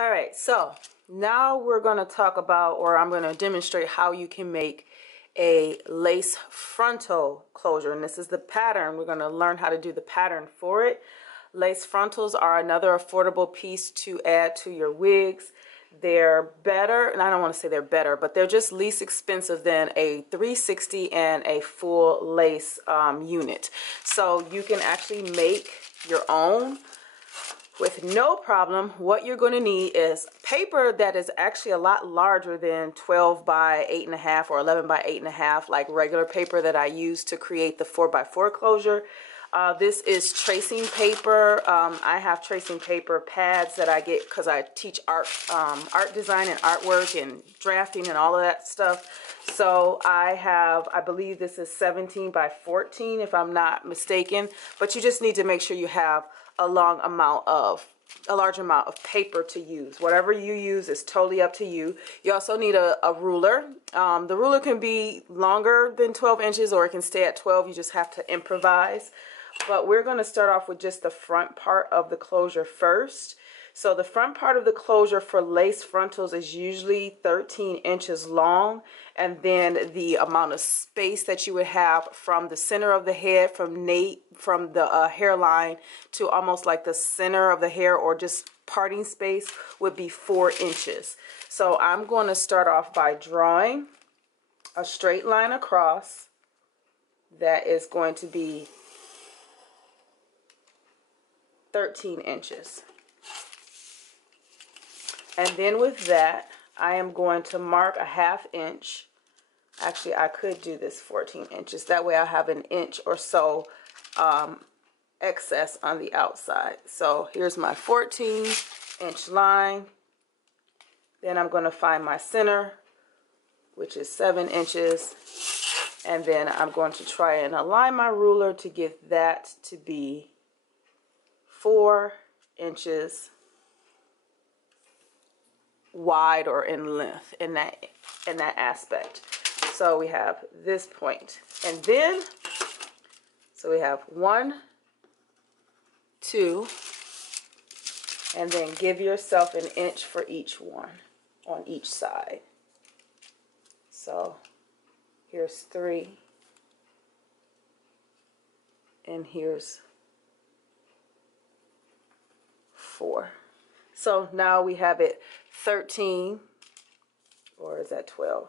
All right, so now we're going to talk about, or I'm going to demonstrate how you can make a lace frontal closure. And this is the pattern. We're going to learn how to do the pattern for it. Lace frontals are another affordable piece to add to your wigs. They're better, and I don't want to say they're better, but they're just least expensive than a 360 and a full lace unit. So you can actually make your own with no problem. What you're going to need is paper that is actually a lot larger than 12 by 8.5 or 11 by 8.5, like regular paper that I use to create the 4x4 closure. This is tracing paper. I have tracing paper pads that I get because I teach art design and artwork and drafting and all of that stuff. So I believe this is 17 by 14 if I'm not mistaken, but you just need to make sure you have a large amount of paper to use. Whatever you use is totally up to you. You also need a ruler. The ruler can be longer than 12 inches or it can stay at 12. You just have to improvise. But we're going to start off with just the front part of the closure first. So the front part of the closure for lace frontals is usually 13 inches long, and then the amount of space that you would have from the center of the head, from the hairline to almost like the center of the hair or just parting space would be 4 inches. So I'm going to start off by drawing a straight line across that is going to be 13 inches. And then with that, I am going to mark a 1/2 inch. Actually, I could do this 14 inches. That way I'll have an inch or so excess on the outside. So here's my 14-inch line. Then I'm going to find my center, which is 7 inches. And then I'm going to try and align my ruler to get that to be 4 inches wide or in length in that aspect. So we have this point, and then so we have 1, 2, and then give yourself an inch for each one on each side. So here's 3, and here's 4. So now we have it 13, or is that 12?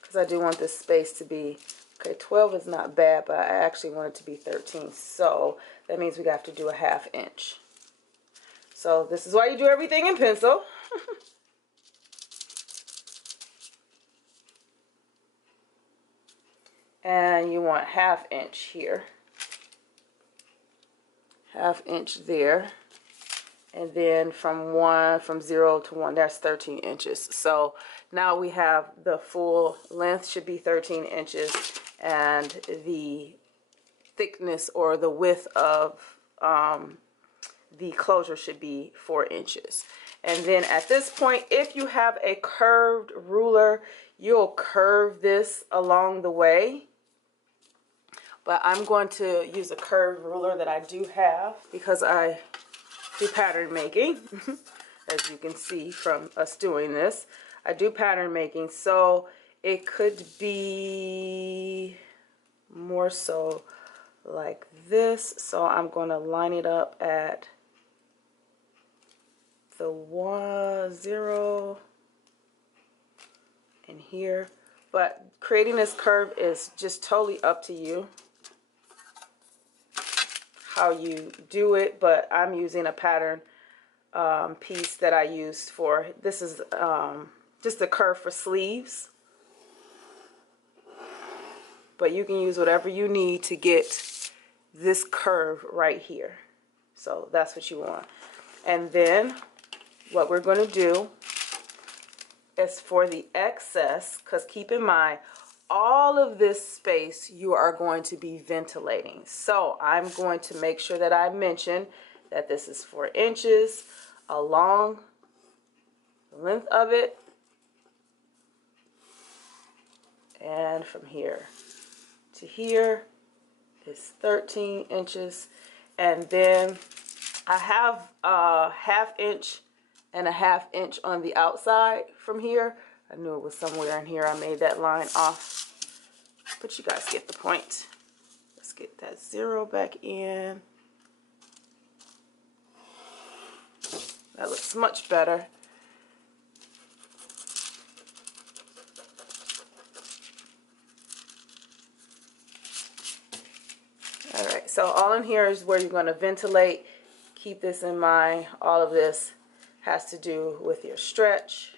Because I do want this space to be, okay, 12 is not bad, but I actually want it to be 13. So that means we have to do a 1/2 inch. So this is why you do everything in pencil. And you want 1/2 inch here. 1/2 inch there, and then from 0 to 1, that's 13 inches. So now we have the full length should be 13 inches, and the thickness or the width of the closure should be 4 inches. And then at this point, if you have a curved ruler, you'll curve this along the way. But I'm going to use a curved ruler that I do have because I do pattern making. As you can see from us doing this, I do pattern making. So it could be more so like this. So I'm going to line it up at the 1, 0, and here. But creating this curve is just totally up to you how you do it, but I'm using a pattern piece that I used for, this is just a curve for sleeves, but you can use whatever you need to get this curve right here. So that's what you want. And then what we're going to do is for the excess, because keep in mind, all of this space you are going to be ventilating. So I'm going to make sure that I mention that this is 4 inches along the length of it, and from here to here is 13 inches. And then I have a 1/2 inch and a 1/2 inch on the outside from here. I knew it was somewhere in here. I made that line off, but you guys get the point. Let's get that 0 back in. That looks much better. All right, so all in here is where you're going to ventilate. Keep this in mind. All of this has to do with your stretch.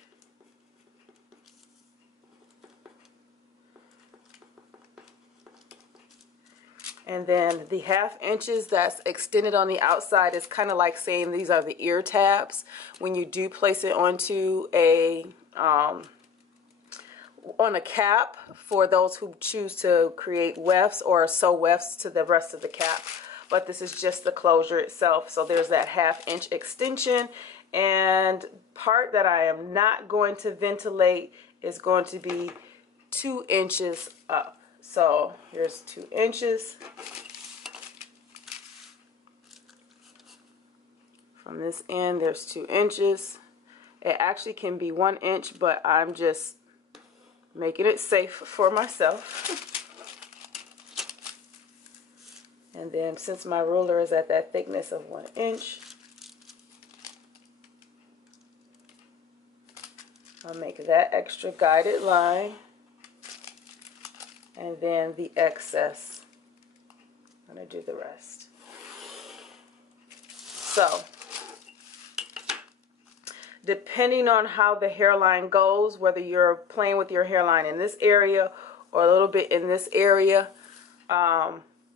And then the 1/2 inches that's extended on the outside is kind of like saying these are the ear tabs. When you do place it onto a on a cap, for those who choose to create wefts or sew wefts to the rest of the cap. But this is just the closure itself. So there's that 1/2 inch extension. And part that I am not going to ventilate is going to be 2 inches up. So here's 2 inches. From this end, there's 2 inches. It actually can be 1 inch, but I'm just making it safe for myself. And then since my ruler is at that thickness of 1 inch, I'll make that extra guided line. And then the excess, I'm going to do the rest. So, depending on how the hairline goes, whether you're playing with your hairline in this area or a little bit in this area,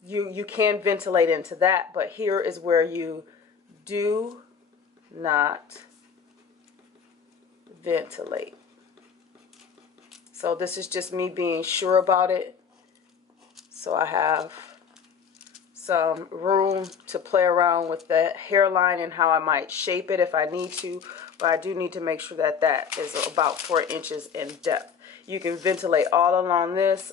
you can ventilate into that. But here is where you do not ventilate. So this is just me being sure about it. So I have some room to play around with the hairline and how I might shape it if I need to. But I do need to make sure that that is about 4 inches in depth. You can ventilate all along this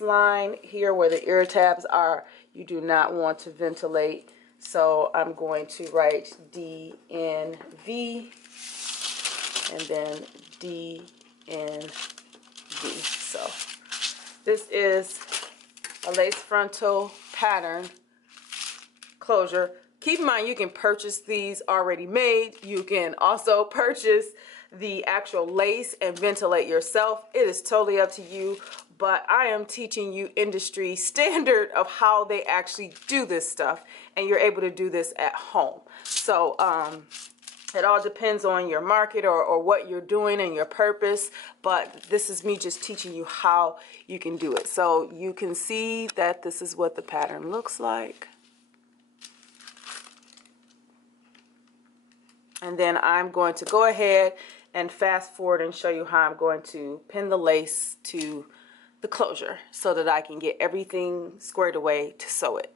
line here where the ear tabs are. You do not want to ventilate. So I'm going to write DNV and then DNV. So this is a lace frontal pattern closure. Keep in mind you can purchase these already made. You can also purchase the actual lace and ventilate yourself. It is totally up to you, but I am teaching you industry standard of how they actually do this stuff, and you're able to do this at home. So it all depends on your market or what you're doing and your purpose, but this is me just teaching you how you can do it. So you can see that this is what the pattern looks like. And then I'm going to go ahead and fast forward and show you how I'm going to pin the lace to the closure so that I can get everything squared away to sew it.